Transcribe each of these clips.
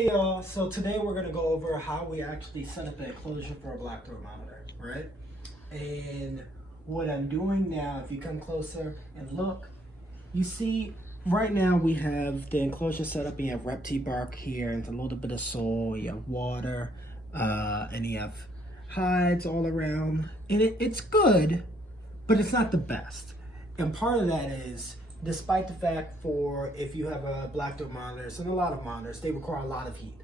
Hey y'all, so today we're going to go over how we actually set up an enclosure for a black throat monitor, right? And what I'm doing now, if you come closer and look, you see right now we have the enclosure set up. You have reptile bark here and a little bit of soil, you have water, and you have hides all around. And it's good, but it's not the best. And part of that is, despite the fact for if you have a black throat monitors and a lot of monitors, they require a lot of heat.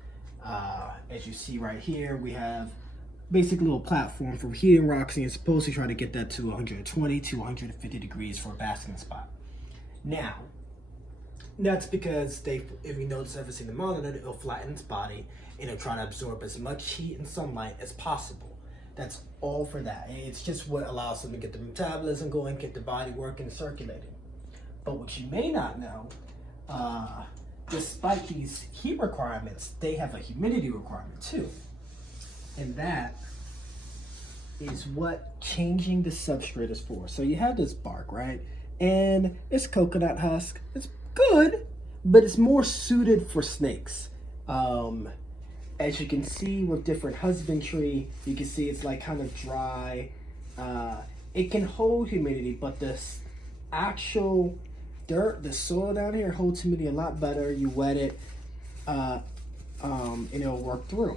As you see right here, we have basically a little platform for heating rocks, and you're supposed to try to get that to 120 to 150 degrees for a basking spot. Now, that's because if you notice surfacing the monitor, it'll flatten its body and it'll try to absorb as much heat and sunlight as possible. That's all for that. And it's just what allows them to get the metabolism going, get the body working and circulating. But what you may not know, despite these heat requirements, they have a humidity requirement too. And that is what changing the substrate is for. So you have this bark, right? And it's coconut husk. It's good, but it's more suited for snakes. As you can see with different husbandry, you can see it's like kind of dry. It can hold humidity, but this actual dirt, the soil down here holds humidity a lot better. You wet it, and it'll work through.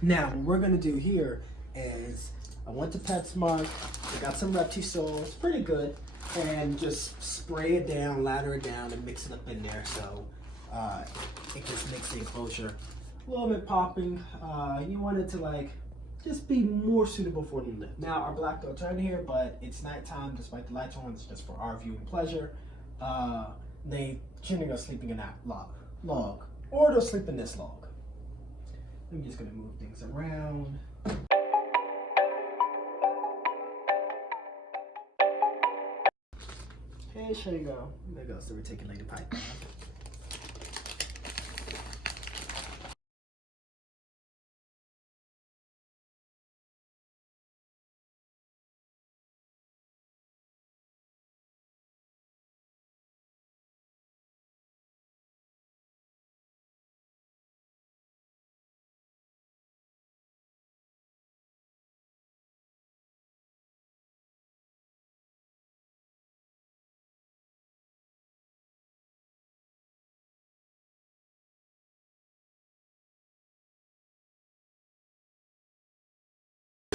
Now, what we're gonna do here is, I went to PetSmart, I got some reptile soil, it's pretty good, and just spray it down, lather it down, and mix it up in there so it just makes the enclosure a little bit popping. You want it to just be more suitable for them to live. Now, our black throats are in here, but it's nighttime despite the lights on. It's just for our viewing pleasure. They generally are sleeping in that log, or they'll sleep in this log. I'm just gonna move things around. Hey, Shango. There goes the reticulated python.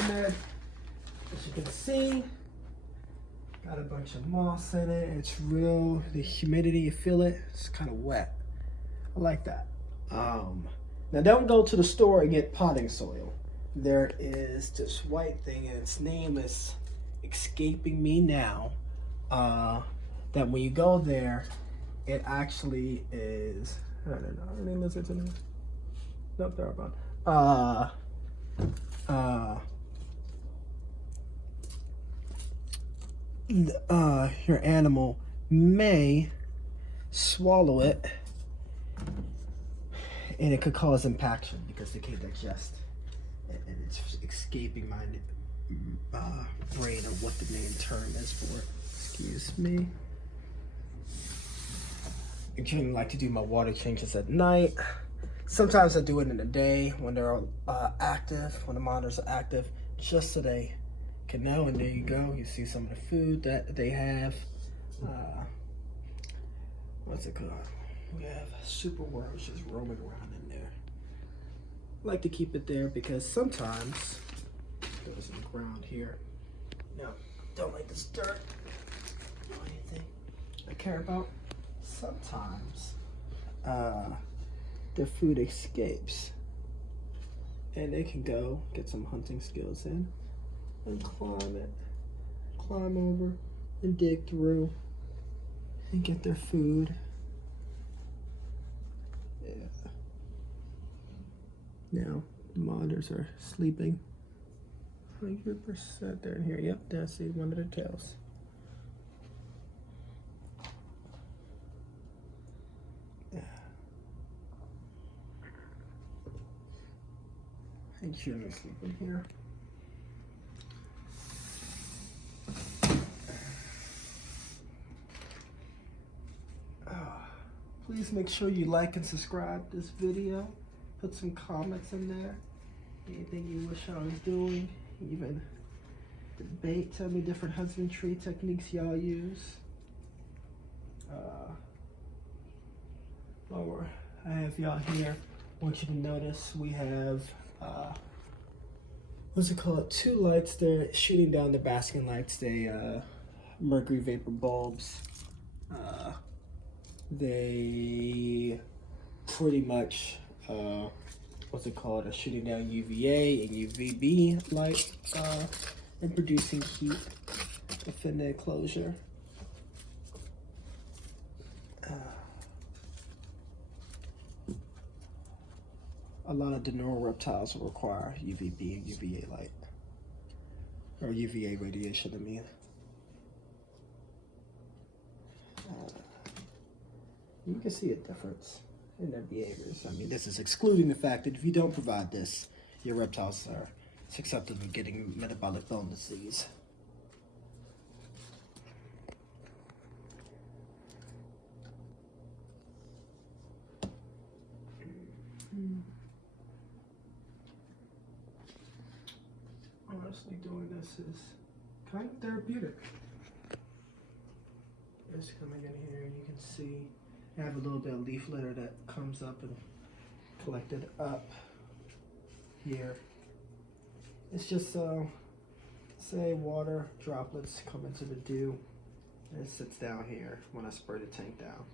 As you can see, got a bunch of moss in it. It's real, the humidity, you feel it, it's kind of wet. I like that. Now don't go to the store and get potting soil. There is this white thing, and its name is escaping me now, that when you go there, it actually is, I don't know, how many lizards in there? Nope, there are about. Your animal may swallow it, and it could cause impaction because they can't digest, and it's escaping my brain of what the main term is for it. Excuse me. I generally like to do my water changes at night. Sometimes I do it in the day when they're active, when the monitors are active, just so they can know. And there you go. You see some of the food that they have. What's it called? We have super worms just roaming around in there. I like to keep it there because sometimes it goes in the ground here. No, don't like this dirt or anything I care about. Sometimes their food escapes, and they can go get some hunting skills in and climb over and dig through and get their food. Yeah. Now the monitors are sleeping 100%. They're in here. Yep, that's one of the tails. And children sleep in here. Please make sure you like and subscribe this video. Put some comments in there. Anything you wish I was doing. Even debate. Tell me different husbandry techniques y'all use. Lower. I have y'all here. I want you to notice we have what's it called? 2 lights. They're shooting down the basking lights. They mercury vapor bulbs. They pretty much what's it called? Are shooting down UVA and UVB light and producing heat within the enclosure. A lot of the neural reptiles will require UVB and UVA light, or UVA radiation, I mean. You can see a difference in their behaviors. I mean, this is excluding the fact that if you don't provide this, your reptiles are susceptible to getting metabolic bone disease. Honestly, doing this is kind of therapeutic. Just coming in here, and you can see I have a little bit of leaf litter that comes up and collected up here. It's just say water droplets come into the dew, and it sits down here when I spray the tank down.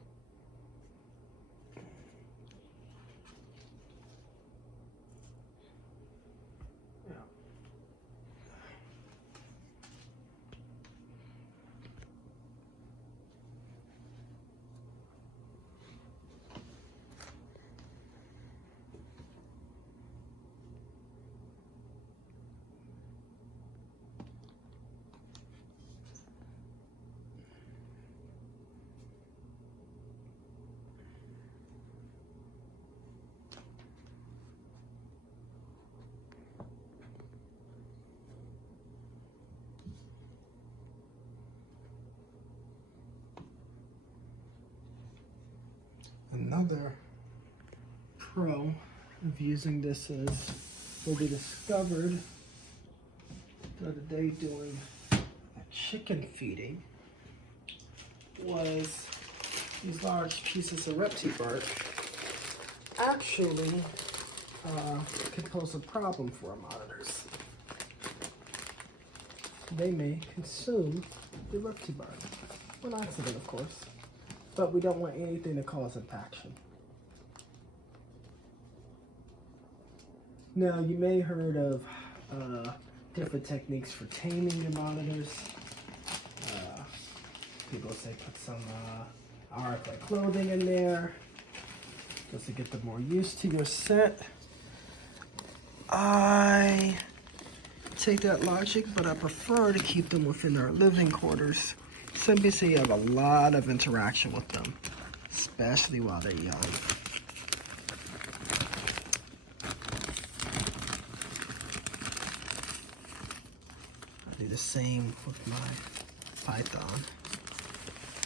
Another pro of using this is what we discovered the other day doing chicken feeding was these large pieces of reptile bark actually could pose a problem for our monitors. They may consume the reptile bark, on accident of course. But we don't want anything to cause impaction. Now, you may have heard of different techniques for taming your monitors. People say put some RFID clothing in there just to get them more used to your set. I take that logic, but I prefer to keep them within our living quarters. Simply so you have a lot of interaction with them, especially while they're young. I do the same with my python.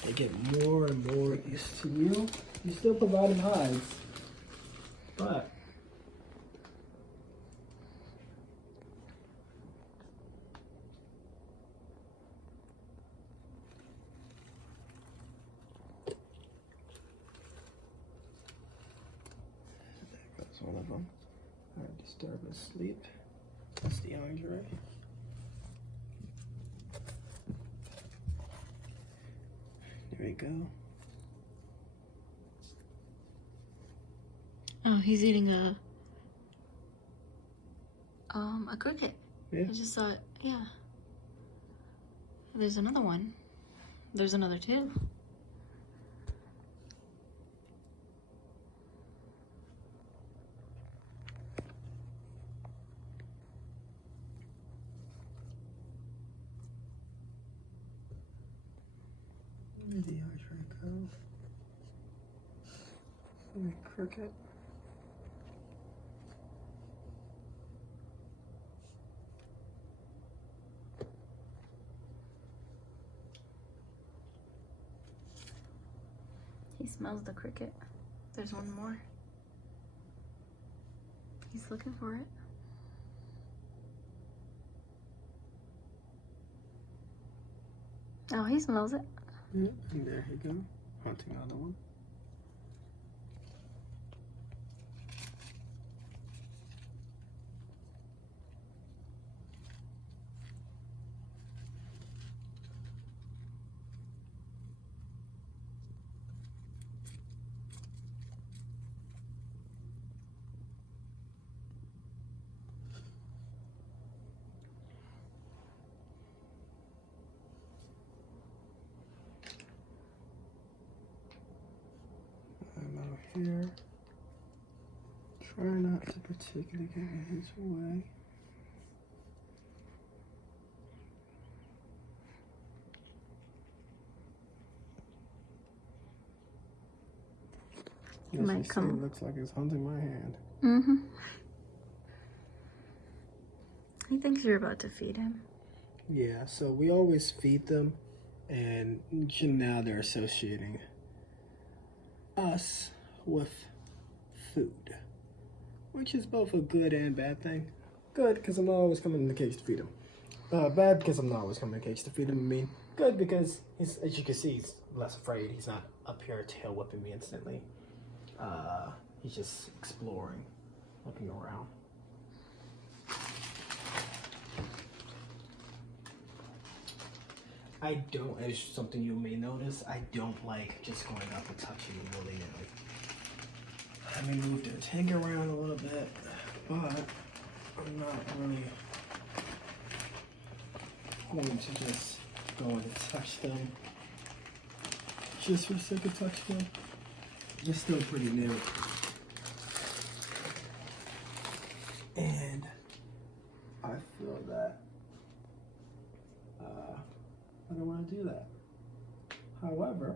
They get more and more used to you. You still provide them hides, but one of them. Alright, disturb his sleep. That's the lingerie. There we go. Oh, he's eating a cricket. Yeah. I just thought, yeah. There's another one. There's another 2. The go. Cricket. He's smells the cricket. There's one more. He's looking for it. Oh, he smells it. Yeah, and there he go, hunting another one. I'm out here. Try not to particularly get in his way. He might come. It looks like it's hunting my hand. Mm-hmm. He thinks you're about to feed him. Yeah, so we always feed them, and now they're associating us with food, which is both a good and bad thing. Good, because I'm not always coming in the cage to feed him. Bad, because I'm not always coming in the cage to feed him. I mean, good, because he's, as you can see, he's less afraid. He's not up here tail whipping me instantly. He's just exploring, looking around. I don't, as something you may notice, I don't like just going up and touching you willy-nilly. I may move the tank around a little bit, but I'm not really going to just go in and touch them just for the sake of touching them. They're still pretty new. And I feel that I don't want to do that. However,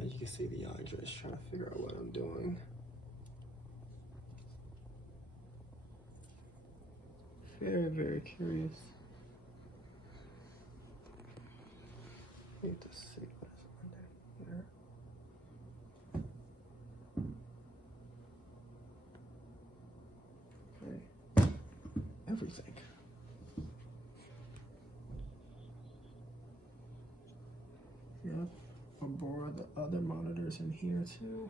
as you can see, the Andra is trying to figure out what I'm doing. Very, very curious. Need to see what's under here. Okay. Everything. Yep. I'll borrow the other monitors in here too.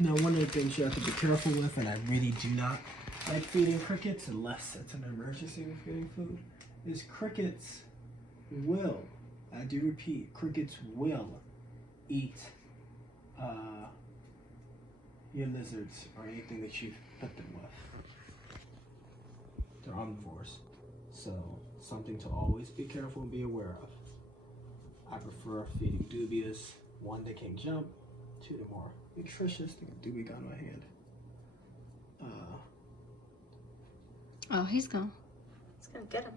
Now, one of the things you have to be careful with, and I really do not like feeding crickets unless it's an emergency with feeding food, is crickets will, I do repeat, crickets will eat your lizards or anything that you've put them with. They're omnivores, so something to always be careful and be aware of. I prefer feeding dubious, one that can jump, two the more nutritious. The dubia got in my hand. Oh, he's gone. He's gonna get him.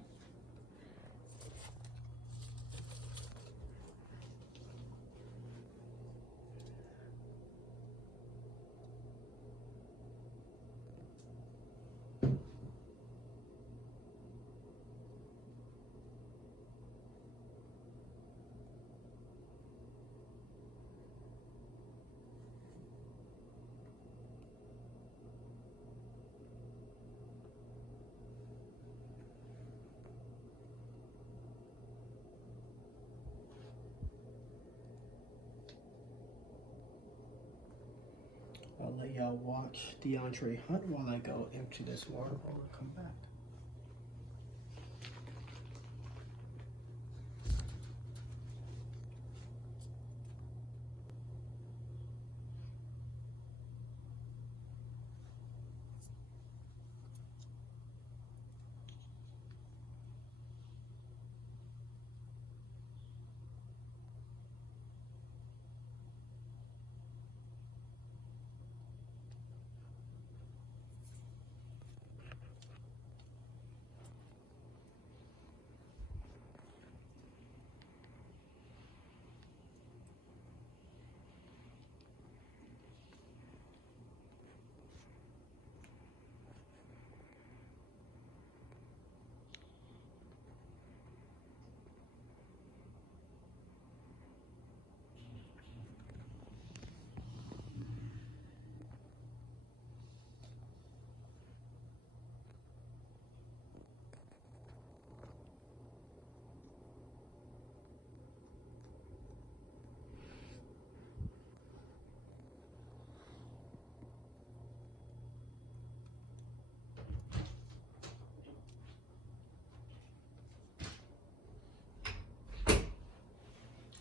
I'll let y'all watch DeAndre hunt while I go empty this water bowl and come back.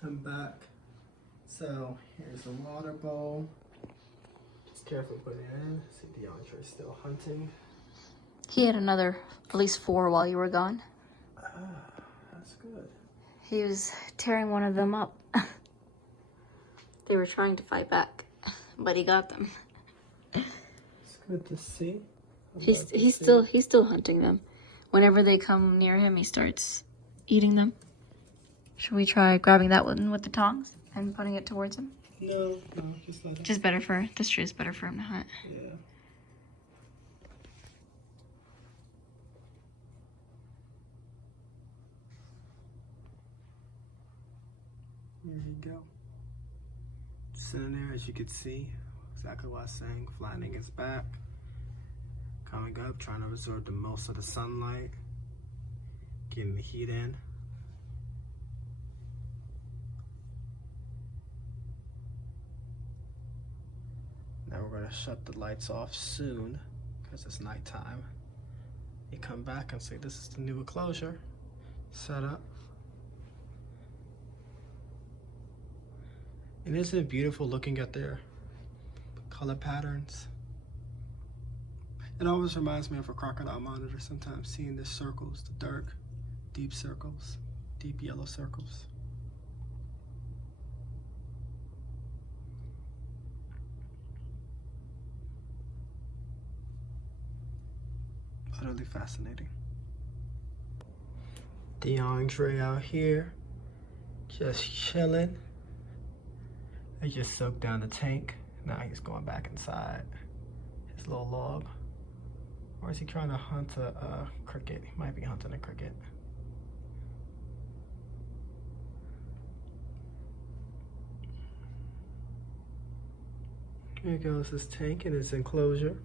I'm back. So here's the water bowl. Just carefully put it in. See, DeAndre is still hunting. He had another, at least 4 while you were gone. Ah, that's good. He was tearing one of them up. They were trying to fight back, but he got them. It's good to see. He's still hunting them. Whenever they come near him, he starts eating them. Should we try grabbing that one with the tongs and putting it towards him? No, just let it. Just better for, this tree is better for him to hunt. Yeah. There you go. Sitting there, as you can see, exactly what I was saying, flattening his back, coming up, trying to absorb the most of the sunlight, getting the heat in. Now we're gonna shut the lights off soon because it's nighttime. You come back and say, this is the new enclosure set up. And isn't it beautiful looking at their color patterns? It always reminds me of a crocodile monitor sometimes, seeing the circles, the dark, deep circles, deep yellow circles. Utterly fascinating. DeAndre out here, just chilling. I just soaked down the tank. Now he's going back inside his little log. Or is he trying to hunt a cricket? He might be hunting a cricket. Here goes his tank and his enclosure.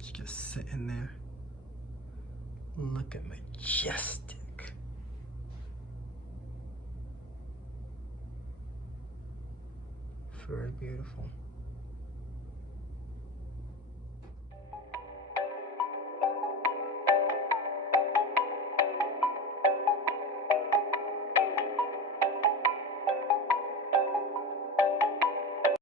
It's just sitting there. Looking majestic. Very beautiful.